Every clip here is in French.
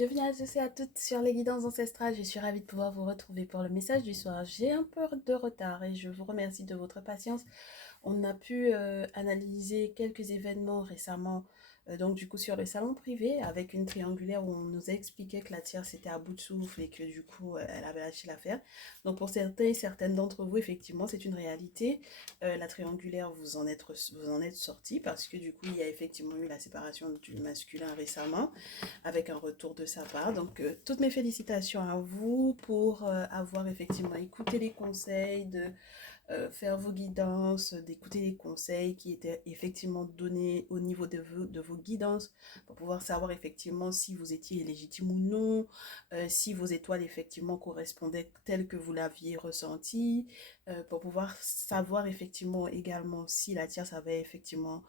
Bienvenue à tous et à toutes sur les guidances ancestrales. Je suis ravie de pouvoir vous retrouver pour le message du soir. J'ai un peu de retard et je vous remercie de votre patience. On a pu analyser quelques événements récemment, donc du coup sur le salon privé, avec une triangulaire où on nous a expliqué que la tierce était à bout de souffle et que du coup elle avait lâché l'affaire. Donc pour certains et certaines d'entre vous, effectivement, c'est une réalité. La triangulaire, vous en êtes sortis parce que du coup il y a effectivement eu la séparation du masculin récemment avec un retour de sa part. Donc, toutes mes félicitations à vous pour avoir effectivement écouté les conseils, de faire vos guidances, d'écouter les conseils qui étaient effectivement donnés au niveau de vos guidances pour pouvoir savoir effectivement si vous étiez légitime ou non, si vos étoiles effectivement correspondaient telles que vous l'aviez ressenti, pour pouvoir savoir effectivement également si la tierce avait effectivement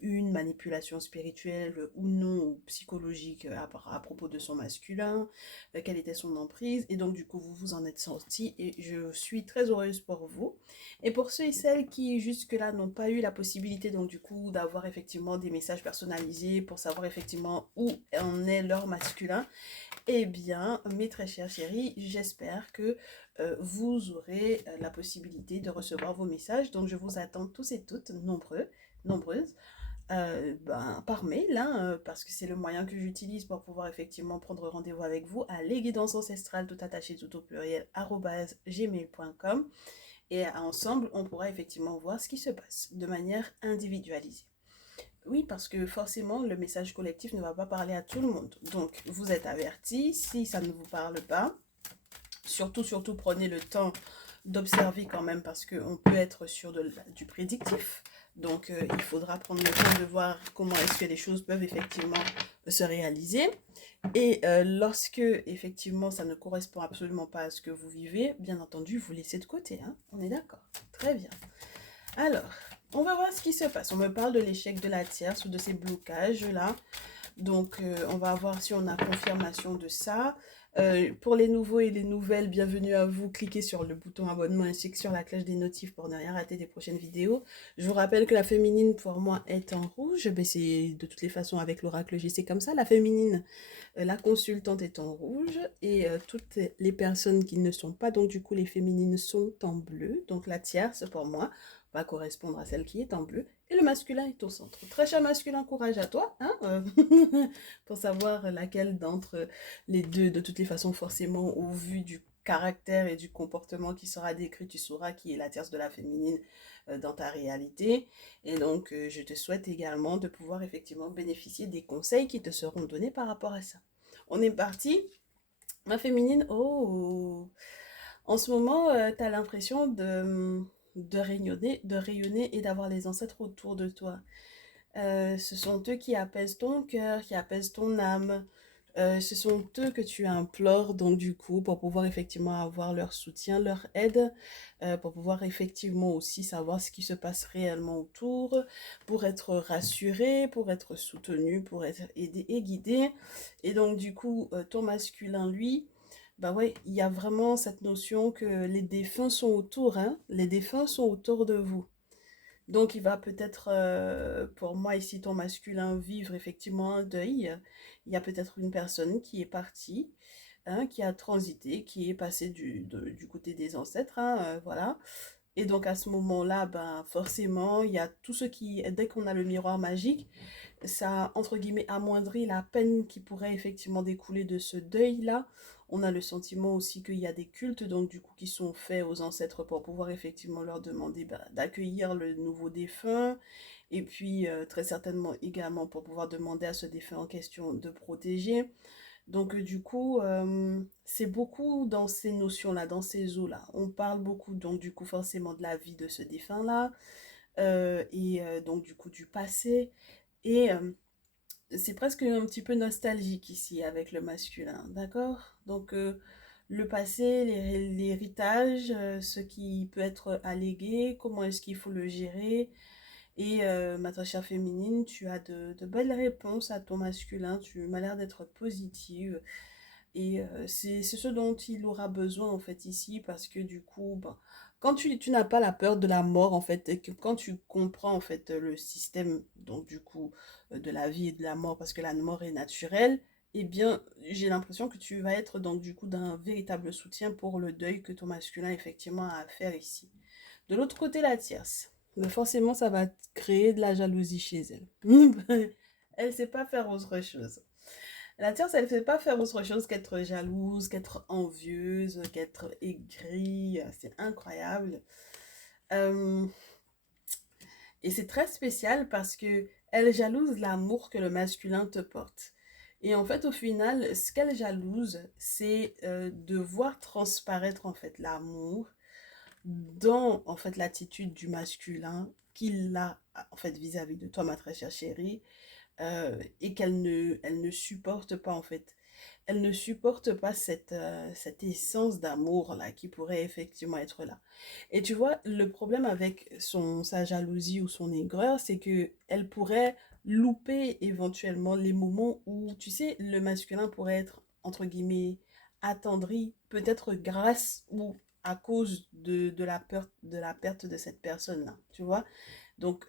une manipulation spirituelle ou non, ou psychologique à propos de son masculin, quelle était son emprise, et donc du coup vous vous en êtes sorti, et je suis très heureuse pour vous. Et pour ceux et celles qui jusque-là n'ont pas eu la possibilité donc du coup d'avoir effectivement des messages personnalisés pour savoir effectivement où en est leur masculin, eh bien mes très chers chéris, j'espère que vous aurez la possibilité de recevoir vos messages. Donc je vous attends tous et toutes nombreuses par mail, hein, parce que c'est le moyen que j'utilise pour pouvoir effectivement prendre rendez-vous avec vous à lesguidancesancestrales, tout attaché, tout au pluriel, @gmail.com. Et ensemble, on pourra effectivement voir ce qui se passe de manière individualisée. Oui, parce que forcément, le message collectif ne va pas parler à tout le monde. Donc, vous êtes avertis. Si ça ne vous parle pas, surtout, prenez le temps d'observer quand même parce qu'on peut être sur du prédictif. Donc, il faudra prendre le temps de voir comment est-ce que les choses peuvent effectivement se réaliser. Et lorsque, effectivement, ça ne correspond absolument pas à ce que vous vivez, bien entendu, vous laissez de côté. Hein. On est d'accord. Très bien. Alors, on va voir ce qui se passe. On me parle de l'échec de la tierce ou de ces blocages-là. Donc, on va voir si on a confirmation de ça. Pour les nouveaux et les nouvelles, bienvenue à vous. Cliquez sur le bouton abonnement ainsi que sur la cloche des notifs pour ne rien rater des prochaines vidéos. Je vous rappelle que la féminine pour moi est en rouge. Ben, c'est de toutes les façons avec l'oracle J, c'est comme ça. La féminine, la consultante est en rouge et toutes les personnes qui ne sont pas, donc du coup les féminines sont en bleu. Donc la tierce pour moi va correspondre à celle qui est en bleu. Et le masculin est au centre. Très cher masculin, courage à toi, hein, pour savoir laquelle d'entre les deux, de toutes les façons, forcément, au vu du caractère et du comportement qui sera décrit, tu sauras qui est la tierce de la féminine dans ta réalité. Et donc, je te souhaite également de pouvoir effectivement bénéficier des conseils qui te seront donnés par rapport à ça. On est parti. Ma féminine, oh, en ce moment, tu as l'impression de rayonner et d'avoir les ancêtres autour de toi. Ce sont eux qui apaisent ton cœur, qui apaisent ton âme. Ce sont eux que tu implores, donc du coup, pour pouvoir effectivement avoir leur soutien, leur aide, pour pouvoir effectivement aussi savoir ce qui se passe réellement autour, pour être rassuré, pour être soutenu, pour être aidé et guidé. Et donc du coup, ton masculin, lui, bah ouais, il y a vraiment cette notion que les défunts sont autour, hein, les défunts sont autour de vous. Donc, il va peut-être, pour moi ici, ton masculin, vivre effectivement un deuil. Il y a peut-être une personne qui est partie, hein, qui a transité, qui est passée du côté des ancêtres, hein, voilà. Et donc, à ce moment-là, ben, forcément, il y a tout ce qui, dès qu'on a le miroir magique, ça, entre guillemets, amoindrit la peine qui pourrait effectivement découler de ce deuil-là. On a le sentiment aussi qu'il y a des cultes, donc du coup, qui sont faits aux ancêtres pour pouvoir effectivement leur demander bah, d'accueillir le nouveau défunt, et puis très certainement également pour pouvoir demander à ce défunt en question de protéger. Donc du coup, c'est beaucoup dans ces notions-là, dans ces eaux-là. On parle beaucoup donc du coup forcément de la vie de ce défunt-là, et donc du coup du passé. Et c'est presque un petit peu nostalgique ici avec le masculin, d'accord? Donc le passé, l'héritage, ce qui peut être allégué, comment est-ce qu'il faut le gérer. Et ma très chère féminine, tu as de belles réponses à ton masculin, tu m'as l'air d'être positive. Et c'est ce dont il aura besoin en fait ici parce que du coup, ben, quand tu n'as pas la peur de la mort en fait, et que quand tu comprends en fait le système donc du coup de la vie et de la mort parce que la mort est naturelle, eh bien j'ai l'impression que tu vas être donc du coup d'un véritable soutien pour le deuil que ton masculin effectivement a à faire ici. De l'autre côté, la tierce. Mais forcément, ça va créer de la jalousie chez elle. Elle sait pas faire autre chose. La tierce, elle ne sait pas faire autre chose qu'être jalouse, qu'être envieuse, qu'être aigrie. C'est incroyable. Euh, et c'est très spécial parce que elle jalouse l'amour que le masculin te porte. Et en fait, au final, ce qu'elle jalouse, c'est de voir transparaître en fait l'amour dans en fait l'attitude du masculin qu'il a en fait vis-à-vis de toi, ma très chère chérie, et elle ne supporte pas en fait. Elle ne supporte pas cette essence d'amour là qui pourrait effectivement être là. Et tu vois, le problème avec sa jalousie ou son aigreur, c'est que elle pourrait louper éventuellement les moments où, tu sais, le masculin pourrait être, entre guillemets, attendri, peut-être grâce ou à cause de la perte de cette personne-là, tu vois. Donc,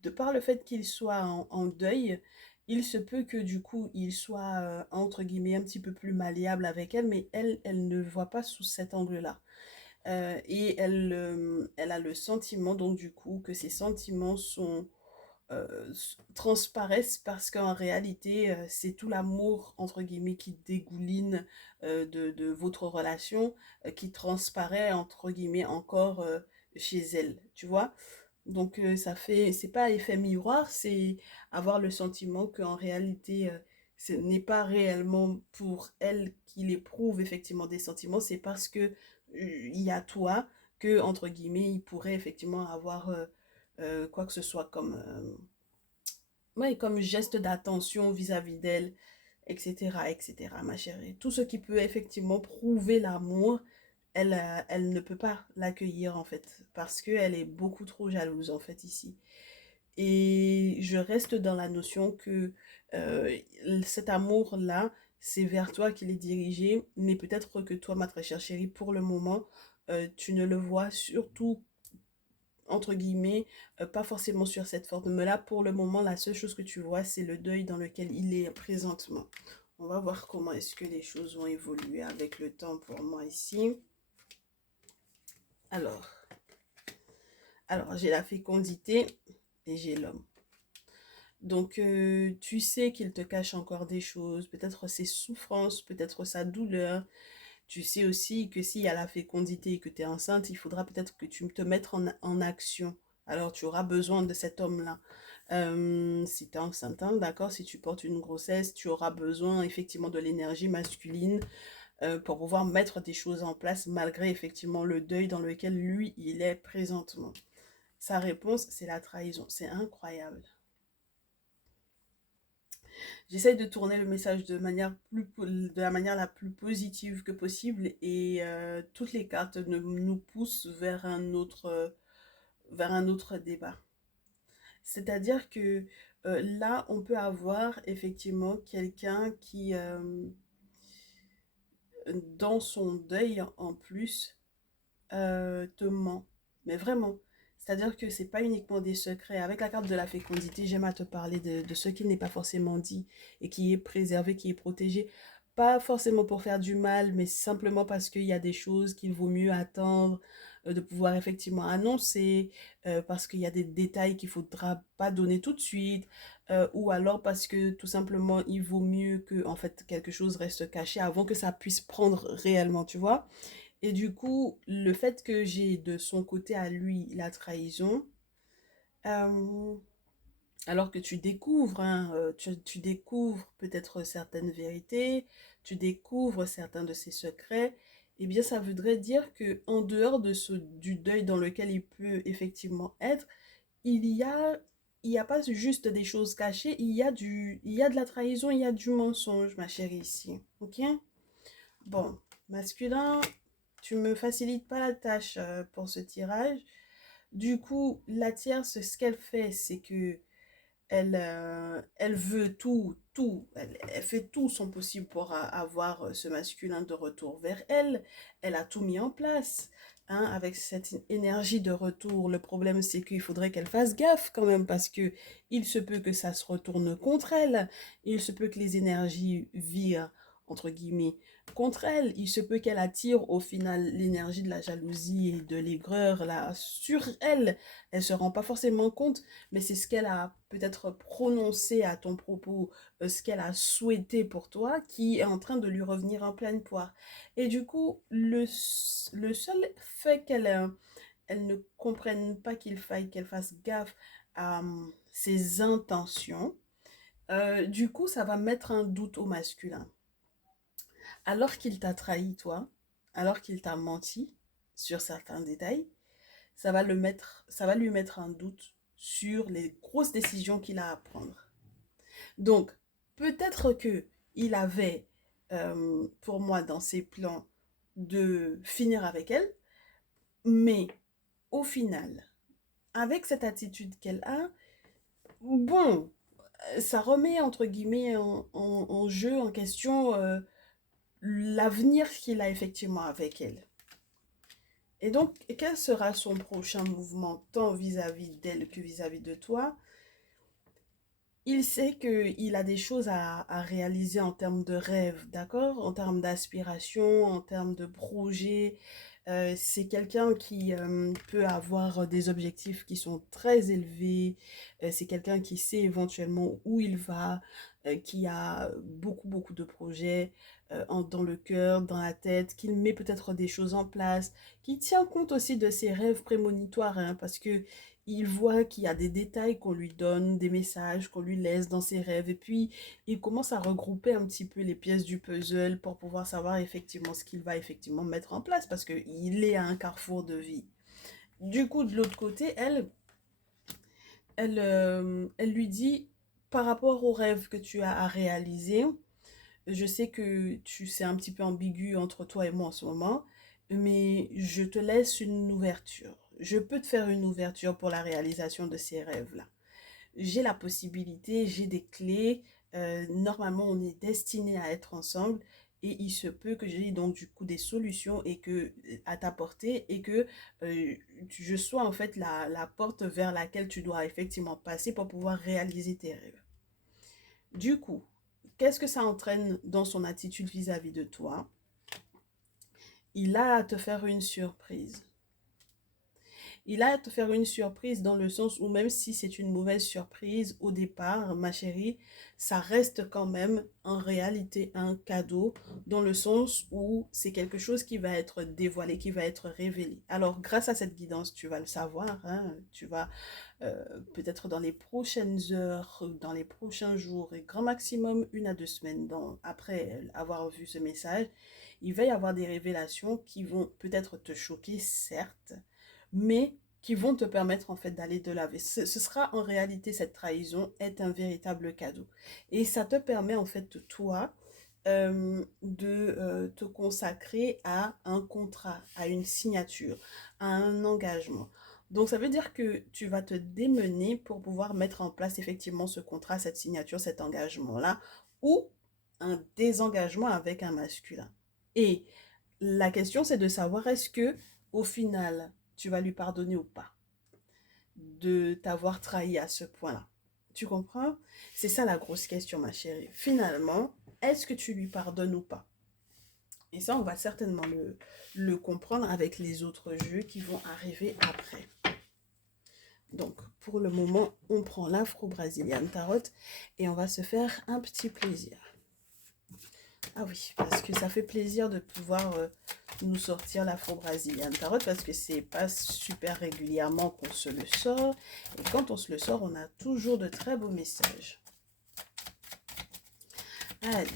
de par le fait qu'il soit en deuil, il se peut que du coup, il soit, entre guillemets, un petit peu plus malléable avec elle, mais elle ne voit pas sous cet angle-là. Et elle a le sentiment, donc du coup, que ses sentiments transparaissent parce qu'en réalité, c'est tout l'amour, entre guillemets, qui dégouline de votre relation, qui transparaît, entre guillemets, encore chez elle, tu vois. Donc c'est pas effet miroir, c'est avoir le sentiment qu'en réalité, ce n'est pas réellement pour elle qu'il éprouve effectivement des sentiments, c'est parce que il y a toi que, entre guillemets, il pourrait effectivement avoir quoi que ce soit comme, ouais, comme geste d'attention vis-à-vis d'elle, etc., etc., ma chérie. Tout ce qui peut effectivement prouver l'amour, elle ne peut pas l'accueillir en fait, parce qu'elle est beaucoup trop jalouse en fait ici. Et je reste dans la notion que euh, cet amour-là, c'est vers toi qu'il est dirigé, mais peut-être que toi, ma très chère chérie, pour le moment, tu ne le vois surtout, entre guillemets, pas forcément sur cette forme-là. Pour le moment, la seule chose que tu vois, c'est le deuil dans lequel il est présentement. On va voir comment est-ce que les choses vont évoluer avec le temps pour moi ici. Alors, alors j'ai la fécondité et j'ai l'homme. Donc, tu sais qu'il te cache encore des choses, peut-être ses souffrances, peut-être sa douleur. Tu sais aussi que s'il y a la fécondité et que tu es enceinte, il faudra peut-être que tu te mettes en action. Alors, tu auras besoin de cet homme-là. Si tu es enceinte, hein, d'accord, si tu portes une grossesse, tu auras besoin effectivement de l'énergie masculine pour pouvoir mettre des choses en place malgré effectivement le deuil dans lequel lui, il est présentement. Sa réponse, c'est la trahison. C'est incroyable. J'essaye de tourner le message de la manière la plus positive que possible et toutes les cartes nous poussent vers un autre débat. C'est-à-dire que là, on peut avoir effectivement quelqu'un qui, dans son deuil en plus, te ment. Mais vraiment. C'est-à-dire que c'est pas uniquement des secrets. Avec la carte de la fécondité, j'aime à te parler de ce qui n'est pas forcément dit et qui est préservé, qui est protégé. Pas forcément pour faire du mal, mais simplement parce qu'il y a des choses qu'il vaut mieux attendre, de pouvoir effectivement annoncer, parce qu'il y a des détails qu'il faudra pas donner tout de suite, ou alors parce que tout simplement il vaut mieux que en fait quelque chose reste caché avant que ça puisse prendre réellement, tu vois. Et du coup, le fait que j'ai de son côté à lui la trahison, euh, alors que tu découvres, hein, tu découvres peut-être certaines vérités, tu découvres certains de ses secrets, eh bien ça voudrait dire que en dehors du deuil dans lequel il peut effectivement être, il y a, il y a pas juste des choses cachées, il y a de la trahison, il y a du mensonge, ma chérie, ici. Ok? Bon, masculin, tu me facilites pas la tâche pour ce tirage. Du coup, la tierce, ce qu'elle fait, c'est que elle veut elle fait tout son possible pour avoir ce masculin de retour vers elle. Elle a tout mis en place. hein, avec cette énergie de retour. Le problème, c'est qu'il faudrait qu'elle fasse gaffe quand même, parce que il se peut que ça se retourne contre elle. Il se peut que les énergies virent, entre guillemets, contre elle. Il se peut qu'elle attire au final l'énergie de la jalousie et de l'aigreur là sur elle. Elle se rend pas forcément compte, mais c'est ce qu'elle a peut-être prononcé à ton propos, ce qu'elle a souhaité pour toi, qui est en train de lui revenir en pleine poire. Et du coup, le seul fait elle ne comprenne pas qu'il faille qu'elle fasse gaffe à ses intentions, du coup, ça va mettre un doute au masculin. Alors qu'il t'a trahi, toi, alors qu'il t'a menti sur certains détails, ça va lui mettre un doute sur les grosses décisions qu'il a à prendre. Donc, peut-être que il avait, pour moi, dans ses plans, de finir avec elle, mais au final, avec cette attitude qu'elle a, bon, ça remet entre guillemets en jeu, en question, l'avenir qu'il a effectivement avec elle. Et donc, quel sera son prochain mouvement, tant vis-à-vis d'elle que vis-à-vis de toi? Il sait qu'il a des choses à réaliser en termes de rêve, d'accord? En termes d'aspiration, en termes de projet. C'est quelqu'un qui peut avoir des objectifs qui sont très élevés. C'est quelqu'un qui sait éventuellement où il va, qui a beaucoup de projets dans le cœur, dans la tête, qui met peut-être des choses en place, qui tient compte aussi de ses rêves prémonitoires, hein, parce que il voit qu'il y a des détails qu'on lui donne, des messages qu'on lui laisse dans ses rêves. Et puis, il commence à regrouper un petit peu les pièces du puzzle pour pouvoir savoir effectivement ce qu'il va effectivement mettre en place, parce qu'il est à un carrefour de vie. Du coup, de l'autre côté, elle lui dit, par rapport aux rêves que tu as à réaliser, je sais que c'est un petit peu ambigu entre toi et moi en ce moment, mais je te laisse une ouverture. Je peux te faire une ouverture pour la réalisation de ces rêves-là. J'ai la possibilité, j'ai des clés. Normalement, on est destiné à être ensemble et il se peut que j'ai donc du coup des solutions et que à t'apporter et que je sois en fait la porte vers laquelle tu dois effectivement passer pour pouvoir réaliser tes rêves. Du coup, qu'est-ce que ça entraîne dans son attitude vis-à-vis de toi? Il a à te faire une surprise. Il a à te faire une surprise dans le sens où même si c'est une mauvaise surprise au départ, ma chérie, ça reste quand même en réalité un cadeau dans le sens où c'est quelque chose qui va être dévoilé, qui va être révélé. Alors grâce à cette guidance, tu vas le savoir, hein, tu vas peut-être dans les prochaines heures, dans les prochains jours et grand maximum 1 à 2 semaines après avoir vu ce message, il va y avoir des révélations qui vont peut-être te choquer, certes, mais qui vont te permettre en fait d'aller de l'avant. Ce sera en réalité, cette trahison est un véritable cadeau. Et ça te permet en fait, toi, de te consacrer à un contrat, à une signature, à un engagement. Donc ça veut dire que tu vas te démener pour pouvoir mettre en place effectivement ce contrat, cette signature, cet engagement-là, ou un désengagement avec un masculin. Et la question, c'est de savoir est-ce que, au final, tu vas lui pardonner ou pas de t'avoir trahi à ce point-là. Tu comprends? C'est ça la grosse question, ma chérie. Finalement, est-ce que tu lui pardonnes ou pas? Et ça, on va certainement le comprendre avec les autres jeux qui vont arriver après. Donc, pour le moment, on prend l'Afro-Brazilian Tarot et on va se faire un petit plaisir. Ah oui, parce que ça fait plaisir de pouvoir nous sortir l'Afro-Brazilian Tarot parce que c'est pas super régulièrement qu'on se le sort. Et quand on se le sort, on a toujours de très beaux messages. Allez.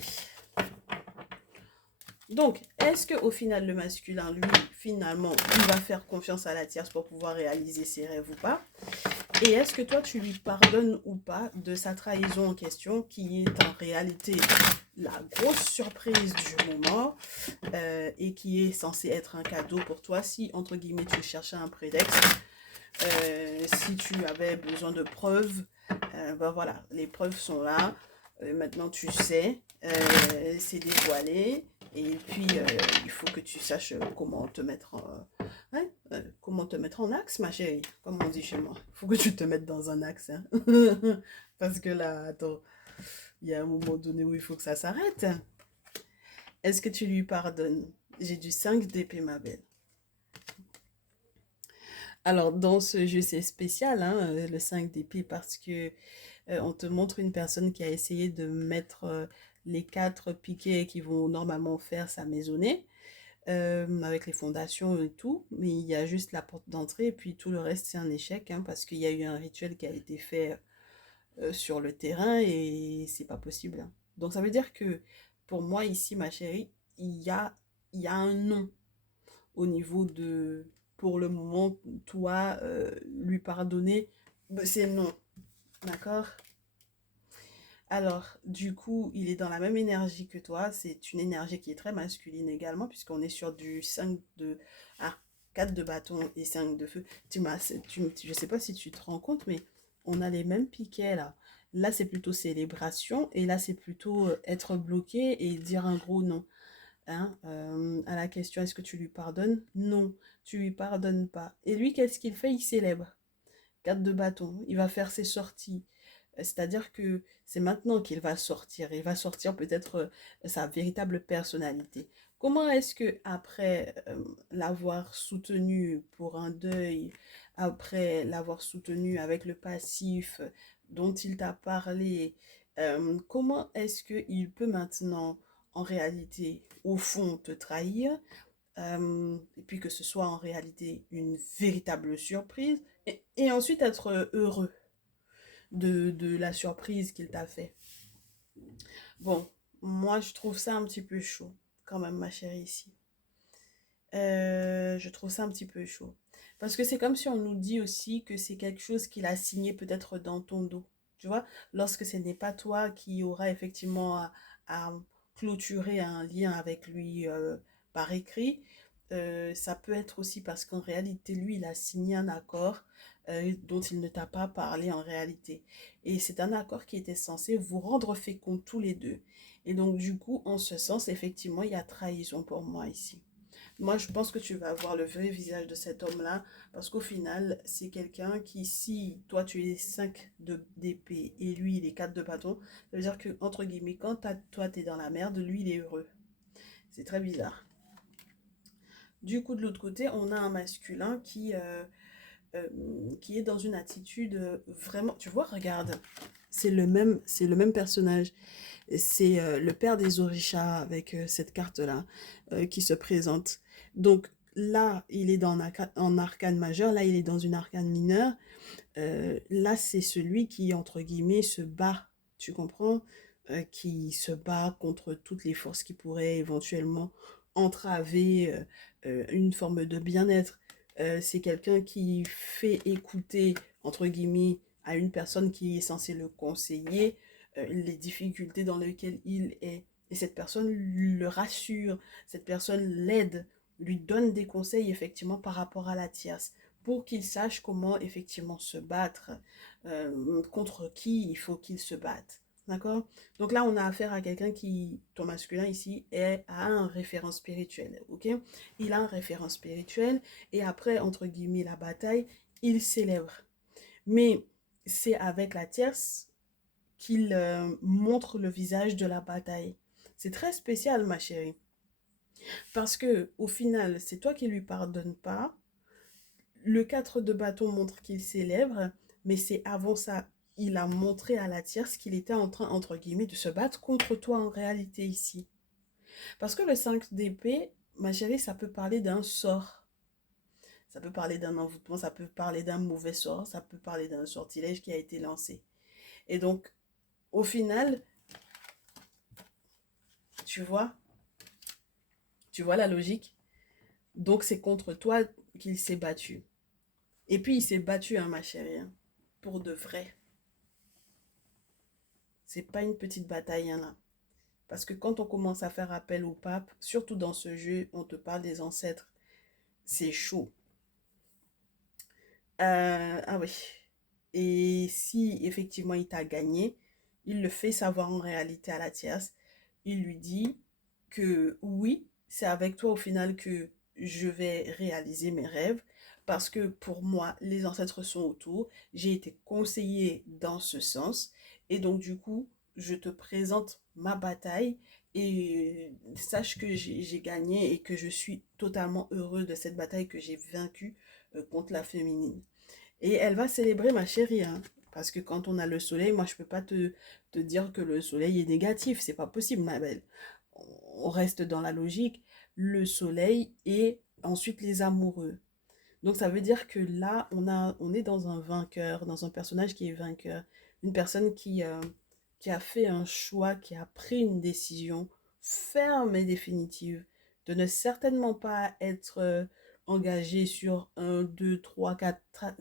Donc, est-ce qu'au final, le masculin, lui, finalement, il va faire confiance à la tierce pour pouvoir réaliser ses rêves ou pas? Et est-ce que toi, tu lui pardonnes ou pas de sa trahison en question, qui est en réalité la grosse surprise du moment et qui est censé être un cadeau pour toi si, entre guillemets, tu cherchais un prétexte, si tu avais besoin de preuves, ben voilà, les preuves sont là, maintenant tu sais, c'est dévoilé, Et puis, il faut que tu saches comment te mettre ouais, comment te mettre en axe, ma chérie, comme on dit chez moi. Il faut que tu te mettes dans un axe, hein. Parce que là, attends, il y a un moment donné où il faut que ça s'arrête. Est-ce que tu lui pardonnes? J'ai du 5 d'épée, ma belle. Alors, dans ce jeu, c'est spécial, hein, le 5 d'épée, parce que on te montre une personne qui a essayé de mettre les 4 piquets qui vont normalement faire sa maisonnée, avec les fondations et tout, mais il y a juste la porte d'entrée, et puis tout le reste, c'est un échec, hein, parce qu'il y a eu un rituel qui a été fait sur le terrain, et c'est pas possible, hein. Donc, ça veut dire que, pour moi, ici, ma chérie, il y a, il y a un non au niveau de, pour le moment, toi, lui pardonner, ben, c'est non, d'accord? Alors, du coup, il est dans la même énergie que toi. C'est une énergie qui est très masculine également, puisqu'on est sur du 5 de... Ah, 4 de bâton et 5 de feu. Je sais pas si tu te rends compte, mais on a les mêmes piquets là. Là, c'est plutôt célébration, et là, c'est plutôt être bloqué et dire un gros non. Hein, à la question, est-ce que tu lui pardonnes? Non, tu lui pardonnes pas. Et lui, qu'est-ce qu'il fait? Il célèbre. 4 de bâton, il va faire ses sorties. C'est-à-dire que c'est maintenant qu'il va sortir. Il va sortir peut-être sa véritable personnalité. Comment est-ce que après l'avoir soutenu pour un deuil, après l'avoir soutenu avec le passif dont il t'a parlé, comment est-ce qu'il peut maintenant, en réalité, au fond, te trahir, et puis que ce soit en réalité une véritable surprise, et ensuite être heureux de la surprise qu'il t'a fait. Bon, moi je trouve ça un petit peu chaud, quand même, ma chérie, ici. Je trouve ça un petit peu chaud. Parce que c'est comme si on nous dit aussi que c'est quelque chose qu'il a signé peut-être dans ton dos. Tu vois, lorsque ce n'est pas toi qui aura effectivement à clôturer un lien avec lui par écrit, ça peut être aussi parce qu'en réalité, lui, il a signé un accord dont il ne t'a pas parlé en réalité. Et c'est un accord qui était censé vous rendre féconds tous les deux. Et donc, du coup, en ce sens, effectivement, il y a trahison pour moi ici. Moi, je pense que tu vas voir le vrai visage de cet homme-là, parce qu'au final, c'est quelqu'un qui, si toi tu es 5 d'épée et lui il est 4 de bâton, ça veut dire que, entre guillemets, quand toi t'es dans la merde, lui il est heureux. C'est très bizarre. Du coup, de l'autre côté, on a un masculin euh, qui est dans une attitude vraiment. Tu vois, regarde, c'est le même personnage. C'est le père des orishas avec cette carte-là qui se présente. Donc là, il est en arcane majeur, là, il est dans une arcane mineure. Là, c'est celui qui, entre guillemets, se bat, tu comprends? Qui se bat contre toutes les forces qui pourraient éventuellement entraver une forme de bien-être. C'est quelqu'un qui fait écouter, entre guillemets, à une personne qui est censée le conseiller, les difficultés dans lesquelles il est. Et cette personne le rassure, cette personne l'aide, lui donne des conseils effectivement par rapport à la tierce pour qu'il sache comment effectivement se battre, contre qui il faut qu'il se batte. D'accord? Donc là, on a affaire à quelqu'un qui, ton masculin ici, a un référent spirituel. Ok? Il a un référent spirituel et après, entre guillemets, la bataille, il célèbre. Mais c'est avec la tierce qu'il montre le visage de la bataille. C'est très spécial, ma chérie. Parce que au final, c'est toi qui lui pardonnes pas. Le 4 de bâton montre qu'il célèbre, mais c'est avant ça, il a montré à la tierce qu'il était en train, entre guillemets, de se battre contre toi en réalité ici. Parce que le 5 d'épée, ma chérie, ça peut parler d'un sort. Ça peut parler d'un envoûtement, ça peut parler d'un mauvais sort, ça peut parler d'un sortilège qui a été lancé. Et donc, au final, tu vois, tu vois la logique. Donc, c'est contre toi qu'il s'est battu. Et puis, il s'est battu, hein, ma chérie, hein, pour de vrai. C'est pas une petite bataille, hein, là. Parce que quand on commence à faire appel au pape, surtout dans ce jeu, on te parle des ancêtres. C'est chaud. Ah oui. Et si effectivement il t'a gagné, il le fait savoir en réalité à la tierce. Il lui dit que oui, c'est avec toi au final que je vais réaliser mes rêves parce que pour moi, les ancêtres sont autour. J'ai été conseillée dans ce sens et donc du coup, je te présente ma bataille et sache que j'ai gagné et que je suis totalement heureux de cette bataille que j'ai vaincue contre la féminine. Et elle va célébrer ma chérie, hein. Parce que quand on a le soleil, moi je peux pas te dire que le soleil est négatif, c'est pas possible, ma belle. On reste dans la logique, le soleil et ensuite les amoureux. Donc ça veut dire que là, on est dans un vainqueur, dans un personnage qui est vainqueur, une personne qui a fait un choix, qui a pris une décision ferme et définitive de ne certainement pas être engagée sur un, deux, trois, quatre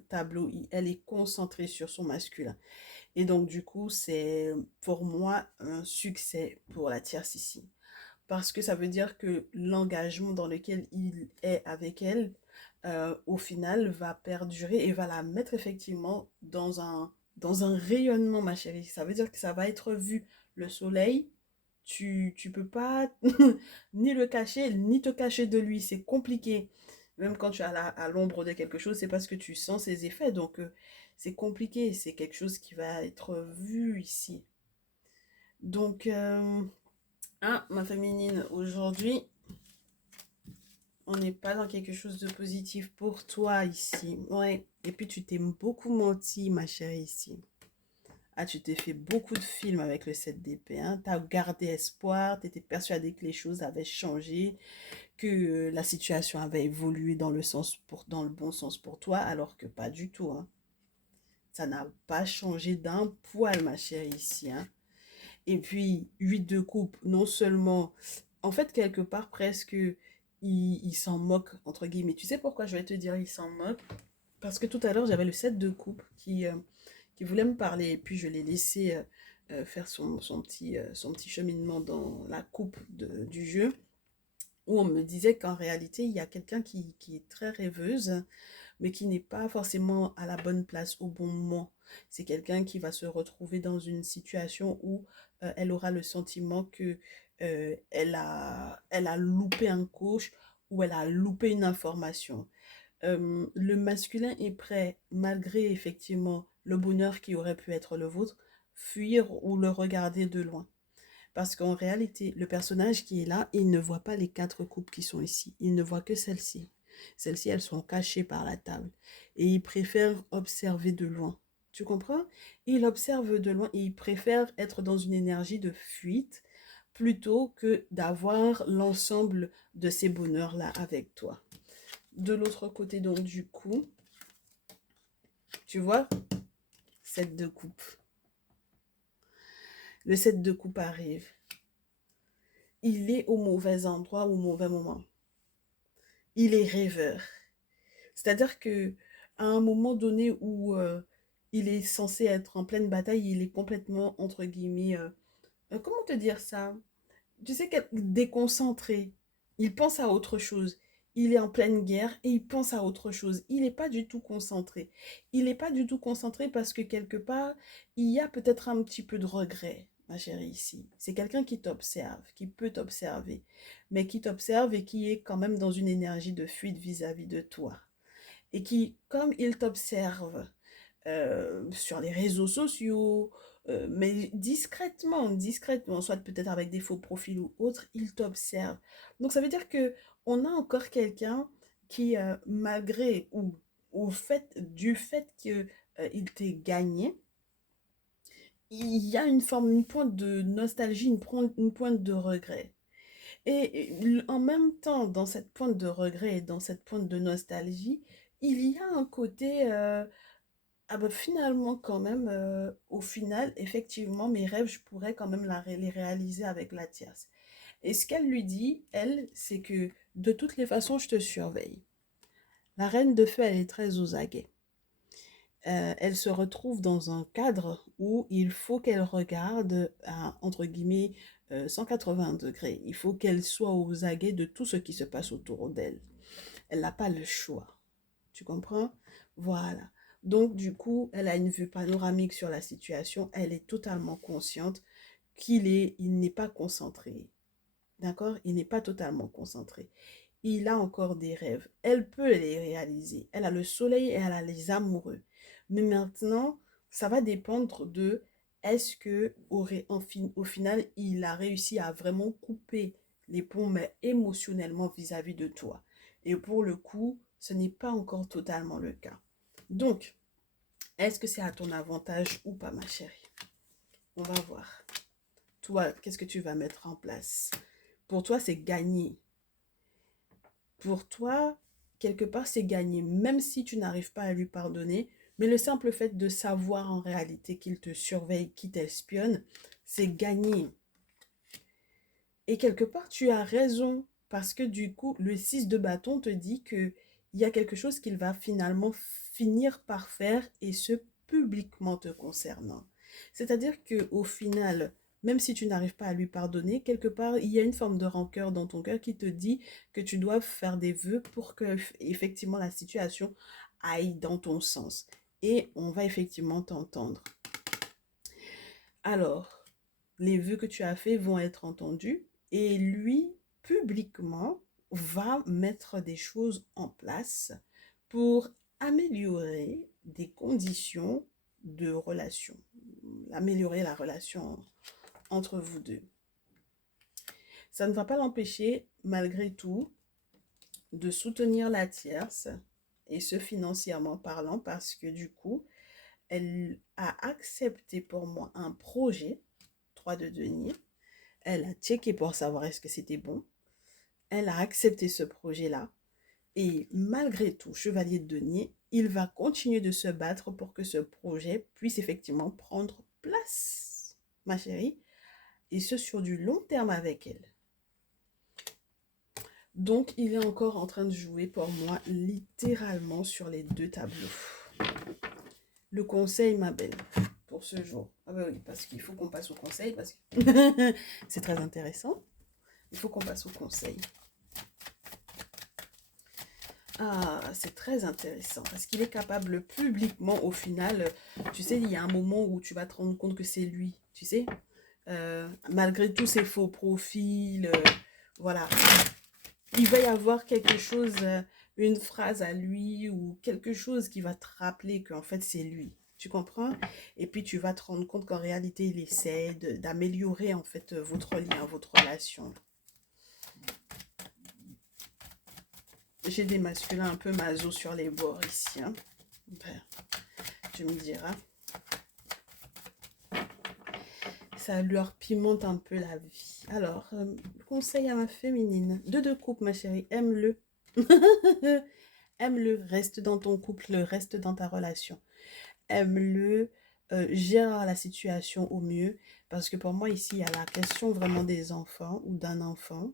tableaux. Elle est concentrée sur son masculin. Et donc du coup, c'est pour moi un succès pour la tierce ici parce que ça veut dire que l'engagement dans lequel il est avec elle, au final, va perdurer et va la mettre effectivement dans un rayonnement, ma chérie. Ça veut dire que ça va être vu. Le soleil, tu peux pas ni le cacher, ni te cacher de lui. C'est compliqué. Même quand tu es à l'ombre de quelque chose, c'est parce que tu sens ses effets. Donc, c'est compliqué. C'est quelque chose qui va être vu ici. Donc, ah, ma féminine, aujourd'hui, on n'est pas dans quelque chose de positif pour toi ici. Ouais. Et puis, tu t'es beaucoup menti, ma chérie, ici. Ah, tu t'es fait beaucoup de films avec le 7 d'épée, hein. Tu as gardé espoir, tu étais persuadé que les choses avaient changé, que la situation avait évolué dans dans le bon sens pour toi, alors que pas du tout, hein. Ça n'a pas changé d'un poil, ma chérie, ici, hein. Et puis, 8 de coupe, non seulement, en fait, quelque part, presque, il s'en moque, entre guillemets. Tu sais pourquoi je vais te dire il s'en moque? Parce que tout à l'heure, j'avais le 7 de coupe qui voulait me parler, et puis je l'ai laissé faire son petit cheminement dans la coupe du jeu, où on me disait qu'en réalité, il y a quelqu'un qui est très rêveuse, mais qui n'est pas forcément à la bonne place au bon moment. C'est quelqu'un qui va se retrouver dans une situation où elle aura le sentiment que elle a loupé un coche ou elle a loupé une information. Le masculin est prêt, malgré effectivement le bonheur qui aurait pu être le vôtre, fuir ou le regarder de loin. Parce qu'en réalité, le personnage qui est là, il ne voit pas les quatre coupes qui sont ici. Il ne voit que celle-ci. Celles-ci, elles sont cachées par la table. Et il préfère observer de loin. Tu comprends? Il observe de loin et il préfère être dans une énergie de fuite plutôt que d'avoir l'ensemble de ces bonheurs-là avec toi. De l'autre côté, donc, du coup, tu vois, 7 de coupe. Le 7 de coupe arrive. Il est au mauvais endroit, au mauvais moment. Il est rêveur. C'est-à-dire que à un moment donné où il est censé être en pleine bataille, il est complètement, entre guillemets, comment te dire ça? Tu sais, déconcentré. Il pense à autre chose. Il est en pleine guerre et il pense à autre chose. Il n'est pas du tout concentré. Il n'est pas du tout concentré parce que quelque part, il y a peut-être un petit peu de regret, ma chérie, ici. C'est quelqu'un qui t'observe, qui peut t'observer, mais qui t'observe et qui est quand même dans une énergie de fuite vis-à-vis de toi. Et qui, comme il t'observe sur les réseaux sociaux, mais discrètement, soit peut-être avec des faux profils ou autres, il t'observe. Donc ça veut dire que on a encore quelqu'un qui, malgré ou du fait que il t'ait gagné, il y a une pointe de nostalgie, une pointe de regret. Et en même temps, dans cette pointe de regret et dans cette pointe de nostalgie, il y a un côté ah bah finalement quand même, au final, effectivement, mes rêves, je pourrais quand même les réaliser avec la tierce. Et ce qu'elle lui dit, elle, c'est que de toutes les façons, je te surveille. La reine de feu, elle est très aux aguets. Elle se retrouve dans un cadre où il faut qu'elle regarde à, entre guillemets, 180 degrés. Il faut qu'elle soit aux aguets de tout ce qui se passe autour d'elle. Elle n'a pas le choix. Tu comprends? Voilà. Donc, du coup, elle a une vue panoramique sur la situation. Elle est totalement consciente il n'est pas concentré. D'accord? Il n'est pas totalement concentré. Il a encore des rêves. Elle peut les réaliser. Elle a le soleil et elle a les amoureux. Mais maintenant, ça va dépendre de est-ce que au final, il a réussi à vraiment couper les ponts, mais émotionnellement vis-à-vis de toi. Et pour le coup, ce n'est pas encore totalement le cas. Donc, est-ce que c'est à ton avantage ou pas, ma chérie? On va voir. Toi, qu'est-ce que tu vas mettre en place? Pour toi, c'est gagné. Pour toi, quelque part, c'est gagné, même si tu n'arrives pas à lui pardonner. Mais le simple fait de savoir en réalité qu'il te surveille, qu'il t'espionne, c'est gagné. Et quelque part, tu as raison, parce que du coup, le 6 de bâton te dit qu'il y a quelque chose qu'il va finalement finir par faire, et ce, publiquement te concernant. C'est-à-dire qu'au final, même si tu n'arrives pas à lui pardonner, quelque part, il y a une forme de rancœur dans ton cœur qui te dit que tu dois faire des vœux pour que, effectivement, la situation aille dans ton sens. Et on va effectivement t'entendre. Alors, les vœux que tu as faits vont être entendus et lui, publiquement, va mettre des choses en place pour améliorer des conditions de relation, améliorer la relation entre vous deux. Ça ne va pas l'empêcher, malgré tout, de soutenir la tierce, et ce financièrement parlant, parce que du coup, elle a accepté pour moi un projet, 3 de denier. Elle a checké pour savoir est-ce que c'était bon. Elle a accepté ce projet-là. Et malgré tout, chevalier de denier, il va continuer de se battre pour que ce projet puisse effectivement prendre place, ma chérie, et ce sur du long terme avec elle. Donc, il est encore en train de jouer pour moi littéralement sur les deux tableaux. Le conseil, ma belle, pour ce jour. Ah bah oui, parce qu'il faut qu'on passe au conseil, parce que c'est très intéressant. Il faut qu'on passe au conseil. Ah, c'est très intéressant, parce qu'il est capable publiquement, au final, tu sais, il y a un moment où tu vas te rendre compte que c'est lui, tu sais, malgré tous ses faux profils, voilà. Il va y avoir quelque chose, une phrase à lui ou quelque chose qui va te rappeler qu'en fait c'est lui. Tu comprends? Et puis tu vas te rendre compte qu'en réalité il essaie d'améliorer en fait votre lien, votre relation. J'ai des masculins un peu maso sur les bords ici. Hein. Ben, tu me diras. Ça leur pimente un peu la vie. Alors, conseil à ma féminine. De coupe, ma chérie. Aime-le. Aime-le. Reste dans ton couple. Reste dans ta relation. Aime-le. Gère la situation au mieux. Parce que pour moi, ici, il y a la question vraiment des enfants ou d'un enfant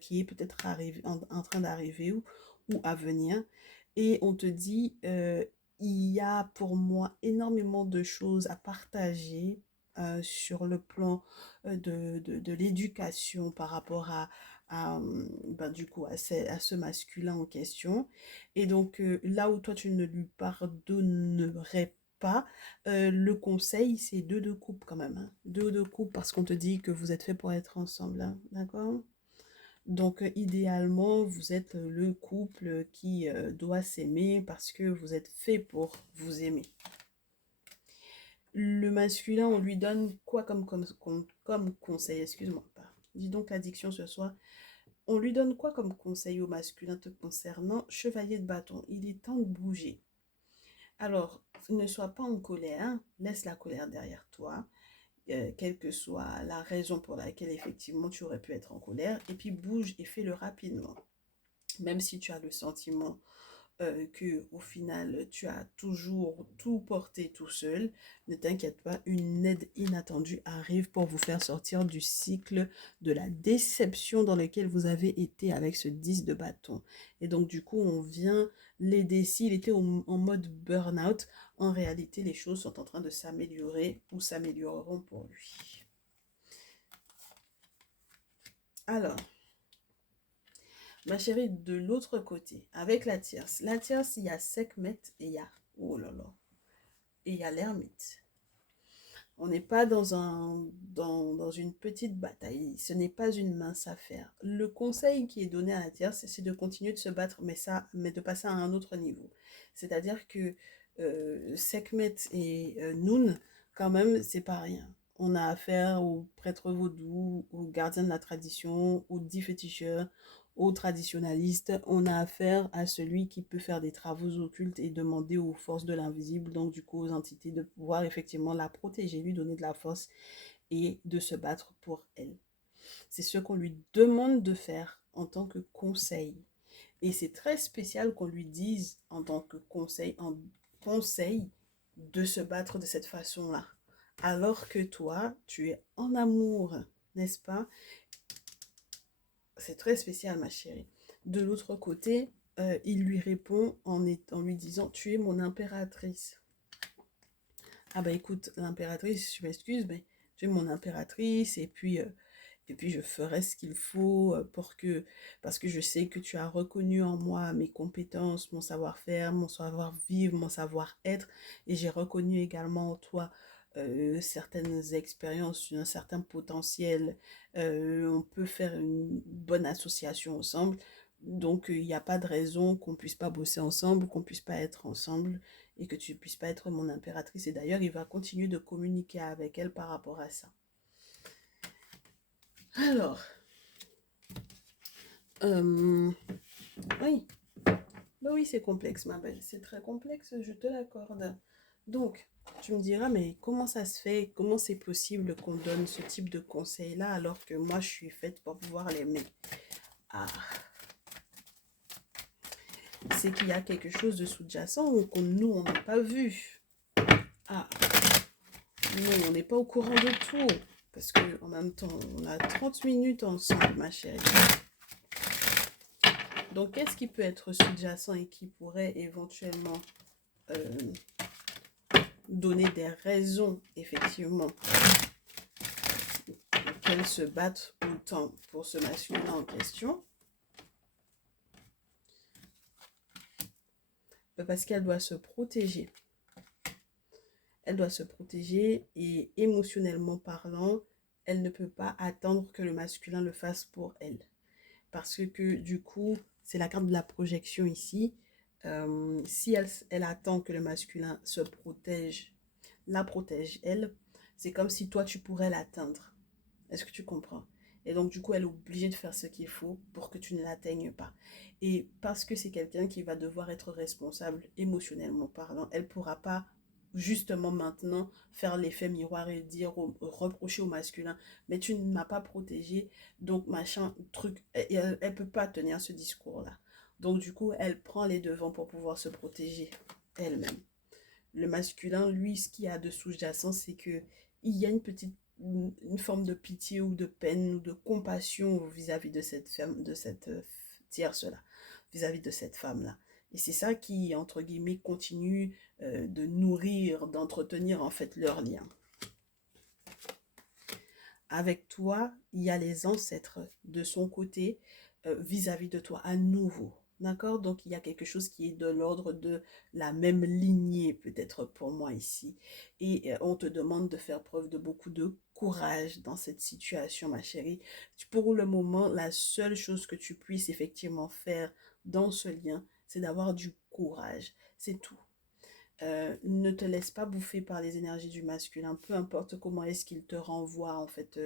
qui est peut-être en train d'arriver ou à venir. Et on te dit, il y a pour moi énormément de choses à partager sur le plan de l'éducation par rapport ben, du coup, à ce masculin en question. Et donc, là où toi, tu ne lui pardonnerais pas, le conseil, c'est deux couple quand même. Hein. Deux couple parce qu'on te dit que vous êtes fait pour être ensemble. Hein. D'accord? Donc, idéalement, vous êtes le couple qui doit s'aimer parce que vous êtes fait pour vous aimer. Le masculin, on lui donne quoi comme conseil? Excuse-moi pas. Dis donc l'addiction ce soir. On lui donne quoi comme conseil au masculin te concernant? Chevalier de bâton, il est temps de bouger. Alors, ne sois pas en colère, hein. Laisse la colère derrière toi, quelle que soit la raison pour laquelle effectivement tu aurais pu être en colère, et puis bouge et fais-le rapidement. Même si tu as le sentiment que au final tu as toujours tout porté tout seul, ne t'inquiète pas, une aide inattendue arrive pour vous faire sortir du cycle de la déception dans lequel vous avez été avec ce 10 de bâton. Et donc du coup on vient l'aider. S'il était en mode burn-out, en réalité les choses sont en train de s'améliorer ou s'amélioreront pour lui. Alors, ma chérie, de l'autre côté, avec la tierce. La tierce, il y a Sekhmet et il y a, oh là là, et il y a l'ermite. On n'est pas dans une petite bataille. Ce n'est pas une mince affaire. Le conseil qui est donné à la tierce, c'est de continuer de se battre, mais de passer à un autre niveau. C'est-à-dire que Sekhmet et Noun, quand même, c'est pas rien. On a affaire aux prêtres vaudous, aux gardiens de la tradition, aux dix féticheurs, aux traditionalistes. On a affaire à celui qui peut faire des travaux occultes et demander aux forces de l'invisible, donc du coup aux entités, de pouvoir effectivement la protéger, lui donner de la force et de se battre pour elle. C'est ce qu'on lui demande de faire en tant que conseil. Et c'est très spécial qu'on lui dise en tant que conseil de se battre de cette façon-là. Alors que toi, tu es en amour, n'est-ce pas? C'est très spécial, ma chérie. De l'autre côté, il lui répond en lui disant, tu es mon impératrice. Ah bah écoute, l'impératrice, je m'excuse, mais tu es mon impératrice, et puis je ferai ce qu'il faut parce que je sais que tu as reconnu en moi mes compétences, mon savoir-faire, mon savoir-vivre, mon savoir-être, et j'ai reconnu également en toi certaines expériences, un certain potentiel. On peut faire une bonne association ensemble. Donc, il n'y a pas de raison qu'on ne puisse pas bosser ensemble, qu'on ne puisse pas être ensemble et que tu ne puisses pas être mon impératrice. Et d'ailleurs, il va continuer de communiquer avec elle par rapport à ça. Alors, oui, bah oui, c'est complexe, ma belle. C'est très complexe, je te l'accorde. Donc, tu me diras, mais comment ça se fait? Comment c'est possible qu'on donne ce type de conseils-là alors que moi, je suis faite pour pouvoir l'aimer? Ah, c'est qu'il y a quelque chose de sous-jacent que nous, on n'a pas vu. Ah, nous, on n'est pas au courant de tout. Parce que en même temps, on a 30 minutes ensemble, ma chérie. Donc, qu'est-ce qui peut être sous-jacent et qui pourrait éventuellement donner des raisons, effectivement, qu'elle se batte autant pour ce masculin en question? Parce qu'elle doit se protéger. Elle doit se protéger et émotionnellement parlant, elle ne peut pas attendre que le masculin le fasse pour elle. Parce que du coup, c'est la carte de la projection ici. Si elle attend que le masculin se protège, la protège, elle, c'est comme si toi, tu pourrais l'atteindre. Est-ce que tu comprends? Et donc, du coup, elle est obligée de faire ce qu'il faut pour que tu ne l'atteignes pas. Et parce que c'est quelqu'un qui va devoir être responsable émotionnellement parlant, elle ne pourra pas justement maintenant faire l'effet miroir et dire, reprocher au masculin, mais tu ne m'as pas protégé, donc machin, truc, elle ne peut pas tenir ce discours-là. Donc, du coup, elle prend les devants pour pouvoir se protéger elle-même. Le masculin, lui, ce qu'il y a de sous-jacent, c'est que il y a une forme de pitié ou de peine ou de compassion vis-à-vis de cette femme, de cette tierce-là, vis-à-vis de cette femme-là. Et c'est ça qui, entre guillemets, continue de nourrir, d'entretenir en fait leur lien. Avec toi, il y a les ancêtres de son côté vis-à-vis de toi à nouveau. D'accord? Donc, il y a quelque chose qui est de l'ordre de la même lignée, peut-être pour moi ici. Et on te demande de faire preuve de beaucoup de courage dans cette situation, ma chérie. Pour le moment, la seule chose que tu puisses effectivement faire dans ce lien, c'est d'avoir du courage. C'est tout. Ne te laisse pas bouffer par les énergies du masculin, peu importe comment est-ce qu'il te renvoie en fait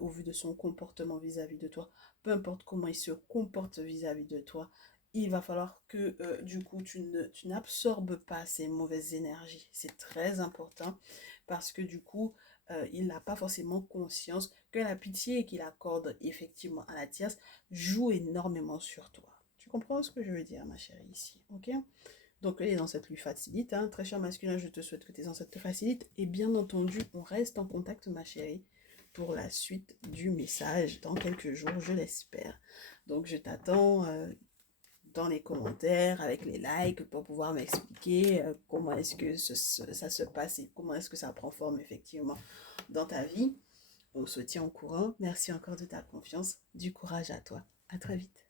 au vu de son comportement vis-à-vis de toi, peu importe comment il se comporte vis-à-vis de toi, il va falloir que du coup tu n'absorbes pas ces mauvaises énergies. C'est très important parce que du coup il n'a pas forcément conscience que la pitié qu'il accorde effectivement à la tierce joue énormément sur toi. Tu comprends ce que je veux dire, ma chérie, ici, ok? Donc les ancêtres lui facilitent. Hein. Très cher masculin, je te souhaite que tes ancêtres te facilitent. Et bien entendu, on reste en contact, ma chérie, pour la suite du message dans quelques jours, je l'espère. Donc je t'attends dans les commentaires, avec les likes, pour pouvoir m'expliquer comment est-ce que ça se passe et comment est-ce que ça prend forme effectivement dans ta vie. On se tient au courant. Merci encore de ta confiance. Du courage à toi. À très vite.